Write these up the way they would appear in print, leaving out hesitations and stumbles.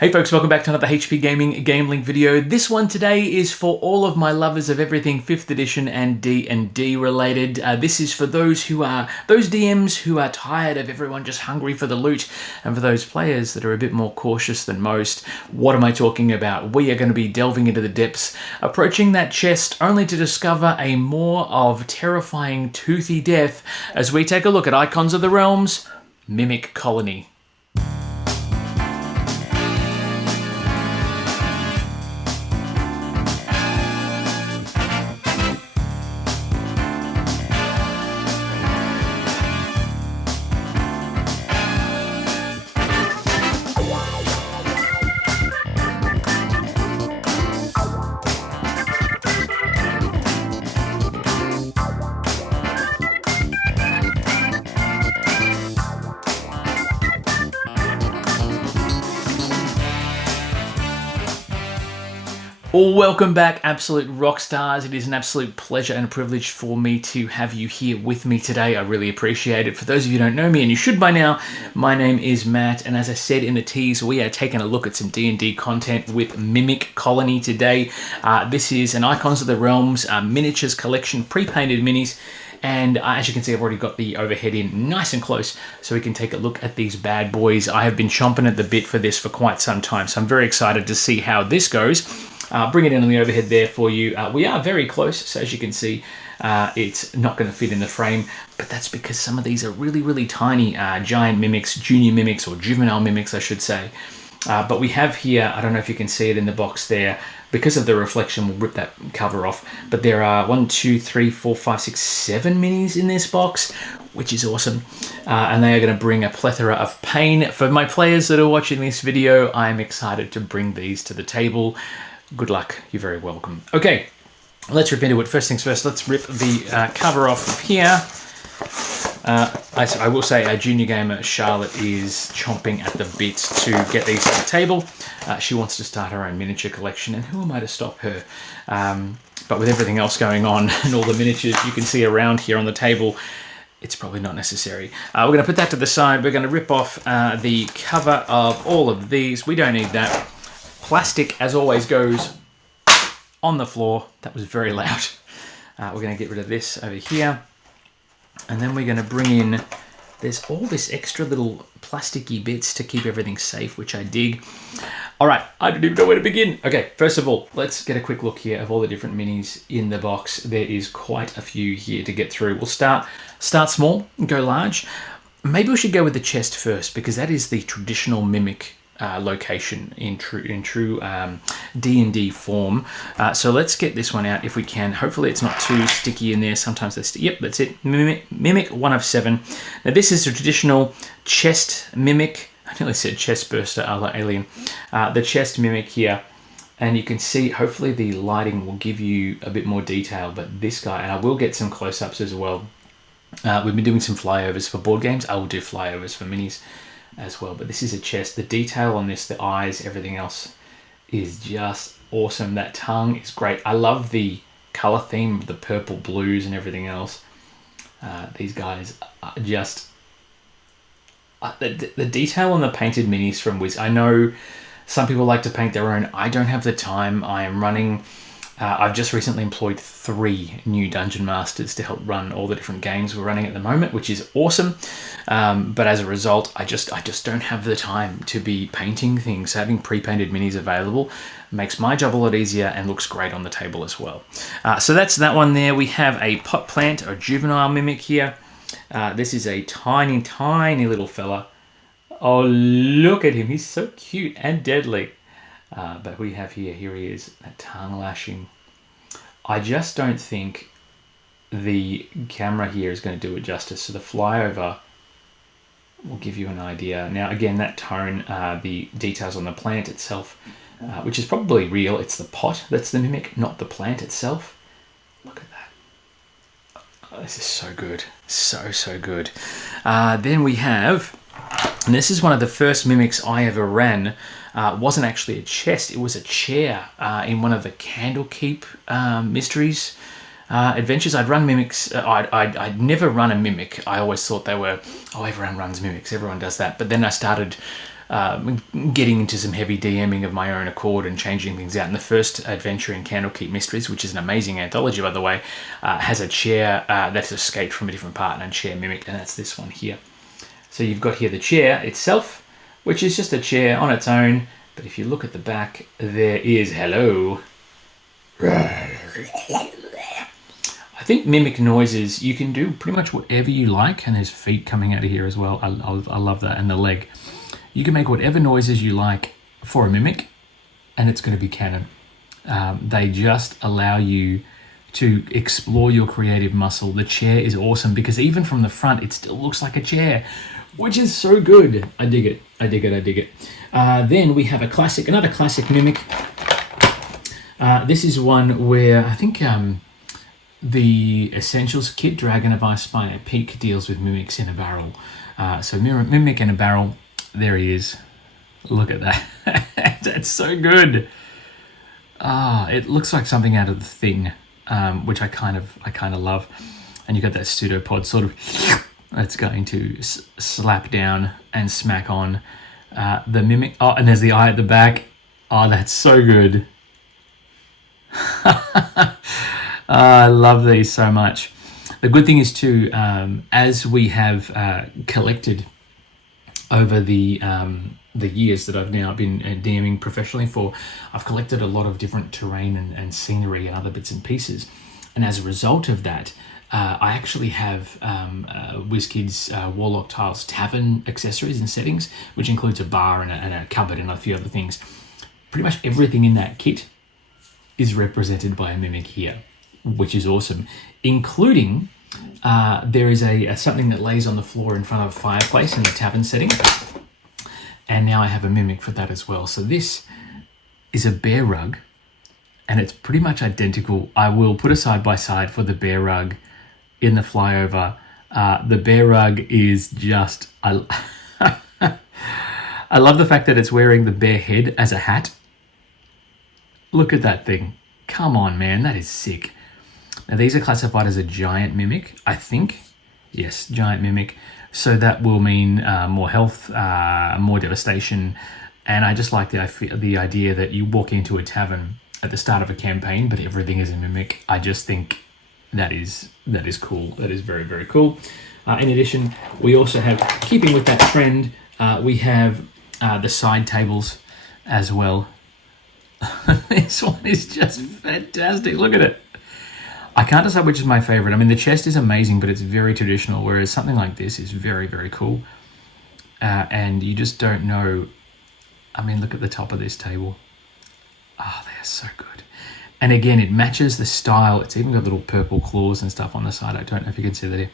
Hey folks, welcome back to another HP Gaming GameLINK video. This one today is for all of my lovers of everything 5th edition and D&D related. This is for those DMs who are tired of everyone just hungry for the loot, and for those players that are a bit more cautious than most. What am I talking about? We are going to be delving into the depths, approaching that chest only to discover a more of terrifying toothy death as we take a look at Icons of the Realms, Mimic Colony. Welcome back, absolute rock stars. It is an absolute pleasure and a privilege for me to have you here with me today. I really appreciate it. For those of you who don't know me, and you should by now, my name is Matt, and as I said in the tease, we are taking a look at some D&D content with Mimic Colony today. This is an Icons of the Realms miniatures collection, pre-painted minis. And as you can see, I've already got the overhead in nice and close so we can take a look at these bad boys. I have been chomping at the bit for this for quite some time, so I'm very excited to see how this goes. Bring it in on the overhead there for you. We are very close, so as you can see, it's not going to fit in the frame, but that's because some of these are really, really tiny giant mimics, junior mimics, or juvenile mimics, I should say. But we have here, I don't know if you can see it in the box there, because of the reflection, we'll rip that cover off. But there are 1, 2, 3, 4, 5, 6, 7 minis in this box, which is awesome. And they are going to bring a plethora of pain. For my players that are watching this video, I'm excited to bring these to the table. Good luck, you're very welcome. Okay, let's rip into it. First things first, let's rip the cover off of here. I will say junior gamer Charlotte is chomping at the bit to get these to the table. She wants to start her own miniature collection, and who am I to stop her? But with everything else going on and all the miniatures you can see around here on the table, it's probably not necessary. We're going to put that to the side. We're going to rip off the cover of all of these. We don't need that. Plastic, as always, goes on the floor. That was very loud. We're going to get rid of this over here. And then we're going to bring in, there's all this extra little plasticky bits to keep everything safe, which I dig. All right, I don't even know where to begin. Okay, first of all, let's get a quick look here of all the different minis in the box. There is quite a few here to get through. We'll start small and go large. Maybe we should go with the chest first, because that is the traditional mimic location in true D&D form. So let's get this one out if we can. Hopefully it's not too sticky in there. Sometimes that's, yep, that's it. Mimic 1 of 7. Now this is a traditional chest mimic. I nearly said chest burster a la Alien. The chest mimic here. And you can see, hopefully the lighting will give you a bit more detail, but this guy, and I will get some close-ups as well. We've been doing some flyovers for board games. I will do flyovers for minis as well, but this is a chest. The detail on this, the eyes, everything else is just awesome. That tongue is great. I love the color theme, the purple blues and everything else. These guys are just the detail on the painted minis from Wiz. I know some people like to paint their own. I don't have the time. I am running I've just recently employed 3 new Dungeon Masters to help run all the different games we're running at the moment, which is awesome. But as a result, I just don't have the time to be painting things. Having pre-painted minis available makes my job a lot easier and looks great on the table as well. So that's that one there. We have a pot plant, or juvenile mimic here. This is a tiny, tiny little fella. Oh, look at him. He's so cute and deadly. But we have here he is, that tongue lashing. I just don't think the camera here is going to do it justice. So the flyover will give you an idea. Now, again, that tone, the details on the plant itself, which is probably real. It's the pot that's the mimic, not the plant itself. Look at that. Oh, this is so good. So good. Then we have, and this is one of the first mimics I ever ran. Wasn't actually a chest, it was a chair in one of the Candlekeep mysteries adventures. I'd run mimics. I'd never run a mimic. I always thought they were, oh, everyone runs mimics, everyone does that. But then I started getting into some heavy DMing of my own accord and changing things out. And the first adventure in Candlekeep Mysteries, which is an amazing anthology, by the way, has a chair that's escaped from a different partner and chair mimicked, and that's this one here. So you've got here the chair itself, which is just a chair on its own. But if you look at the back, there is hello. I think mimic noises, you can do pretty much whatever you like, and there's feet coming out of here as well. I love that, and the leg. You can make whatever noises you like for a mimic, and it's going to be canon. They just allow you to explore your creative muscle. The chair is awesome because even from the front, it still looks like a chair, which is so good. I dig it. I dig it. I dig it. Then we have another classic mimic. This is one where I think the Essentials kit, Dragon of Ice Spire Peak, deals with mimics in a barrel. So mimic in a barrel. There he is. Look at that. That's so good. It looks like something out of The Thing, which I kind of love. And you got that pseudopod sort of that's going to slap down and smack on the mimic. Oh, and there's the eye at the back. Oh, that's so good. I love these so much. The good thing is too, as we have collected over the years that I've now been DMing professionally for, I've collected a lot of different terrain and scenery and other bits and pieces. And as a result of that, I actually have WizKids Warlock Tiles Tavern accessories and settings, which includes a bar and a cupboard and a few other things. Pretty much everything in that kit is represented by a mimic here, which is awesome, including there is something that lays on the floor in front of a fireplace in the tavern setting, and now I have a mimic for that as well. So this is a bear rug, and it's pretty much identical. I will put a side by side for the bear rug in the flyover. The bear rug is just, I love the fact that it's wearing the bear head as a hat. Look at that thing. Come on, man, that is sick. Now these are classified as a giant mimic, I think. Yes, giant mimic. So that will mean more health, more devastation. And I just like the idea that you walk into a tavern at the start of a campaign, but everything is a mimic. I just think that is cool. That is very, very cool. In addition, we also have, keeping with that trend, we have the side tables as well. This one is just fantastic. Look at it. I can't decide which is my favorite. I mean, the chest is amazing, but it's very traditional, whereas something like this is very, very cool. And you just don't know. I mean, look at the top of this table. Oh, they're so good. And again, it matches the style. It's even got little purple claws and stuff on the side. I don't know if you can see that here.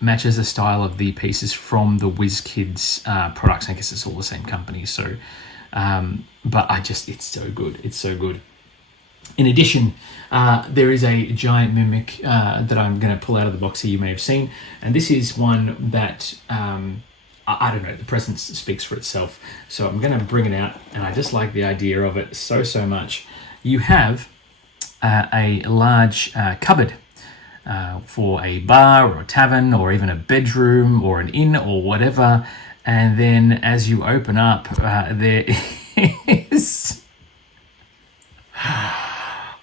Matches the style of the pieces from the WizKids products. I guess it's all the same company. So, but it's so good. It's so good. In addition, there is a giant mimic that I'm going to pull out of the box here, you may have seen. And this is one that, I don't know, the presence speaks for itself. So I'm going to bring it out, and I just like the idea of it so, so much. You have a large cupboard for a bar or a tavern or even a bedroom or an inn or whatever. And then as you open up, there is...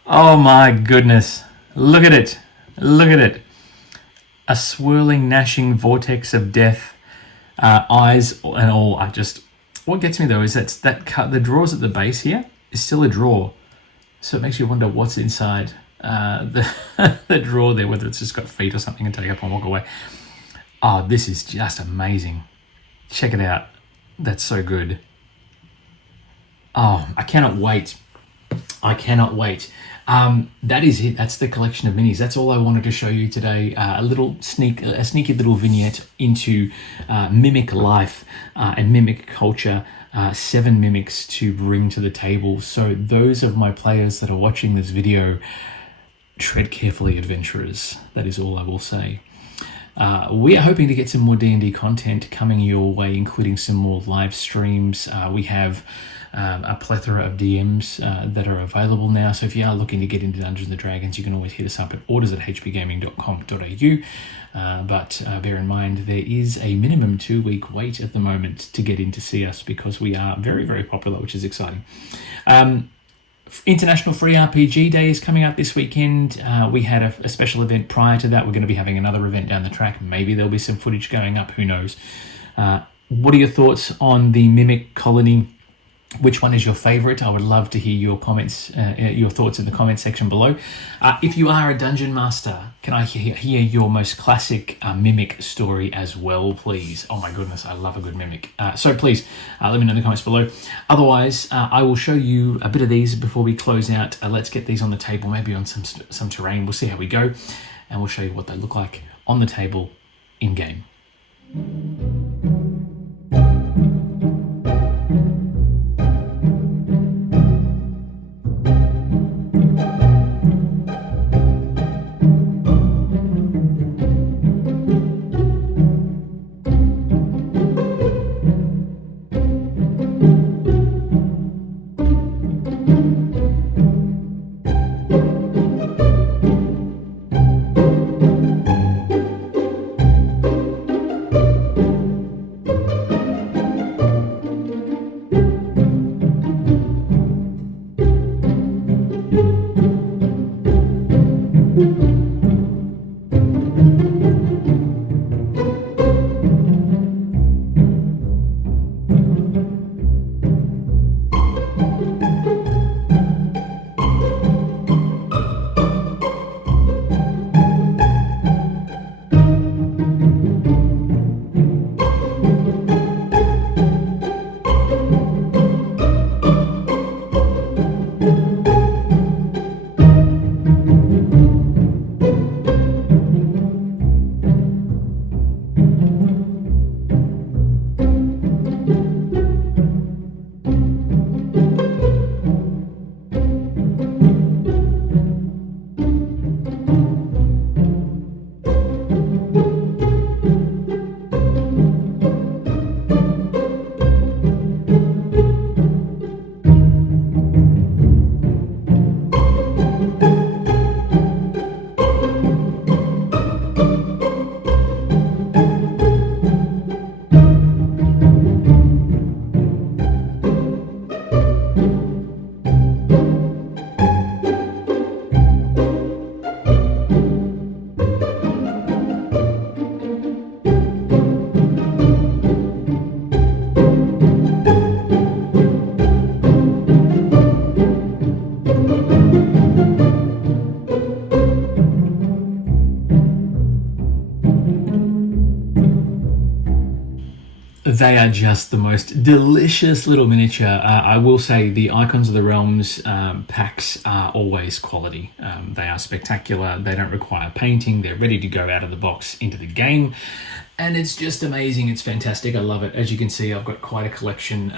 Oh my goodness. Look at it. Look at it. A swirling, gnashing vortex of death. Eyes and all. What gets me though is that the drawers at the base here is still a drawer. So it makes you wonder what's inside the drawer there, whether it's just got feet or something, and take up and walk away. Oh, this is just amazing. Check it out. That's so good. Oh, I cannot wait. I cannot wait. That is it. That's the collection of minis. That's all I wanted to show you today. A sneaky little vignette into mimic life and mimic culture. 7 mimics to bring to the table. So those of my players that are watching this video, tread carefully, adventurers. That is all I will say. We are hoping to get some more D&D content coming your way, including some more live streams. We have a plethora of DMs that are available now. So if you are looking to get into Dungeons & Dragons, you can always hit us up at orders@hbgaming.com.au. But bear in mind, there is a minimum 2-week wait at the moment to get in to see us, because we are very, very popular, which is exciting. International Free RPG Day is coming up this weekend. We had a special event prior to that. We're going to be having another event down the track. Maybe there'll be some footage going up. Who knows? What are your thoughts on the Mimic Colony? Which one is your favourite? I would love to hear your comments, your thoughts in the comment section below. If you are a dungeon master, can I hear your most classic Mimic story as well, please? Oh my goodness, I love a good Mimic. So please, let me know in the comments below. Otherwise, I will show you a bit of these before we close out. Let's get these on the table, maybe on some terrain. We'll see how we go, and we'll show you what they look like on the table in-game. They are just the most delicious little miniature. I will say the Icons of the Realms packs are always quality. They are spectacular. They don't require painting. They're ready to go out of the box into the game. And it's just amazing. It's fantastic. I love it. As you can see, I've got quite a collection.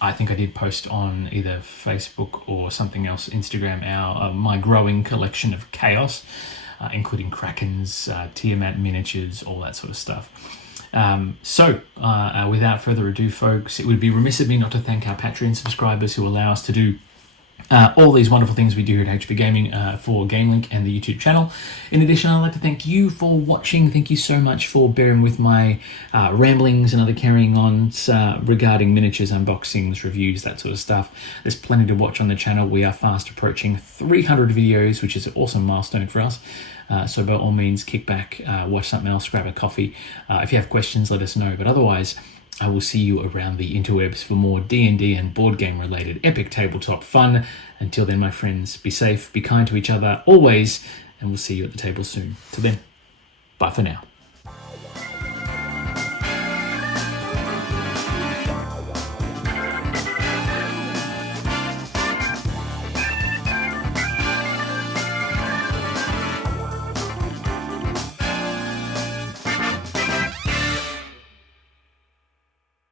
I think I did post on either Facebook or something else, Instagram, my growing collection of chaos, including Krakens, Tiamat miniatures, all that sort of stuff. Without further ado, folks, it would be remiss of me not to thank our Patreon subscribers who allow us to do all these wonderful things we do here at HB Gaming for GameLINK and the YouTube channel. In addition, I'd like to thank you for watching. Thank you so much for bearing with my ramblings and other carrying-ons regarding miniatures, unboxings, reviews, that sort of stuff. There's plenty to watch on the channel. We are fast approaching 300 videos, which is an awesome milestone for us. So by all means, kick back, watch something else, grab a coffee. If you have questions, let us know. But otherwise, I will see you around the interwebs for more D&D and board game related epic tabletop fun. Until then, my friends, be safe, be kind to each other always, and we'll see you at the table soon. Till then, bye for now.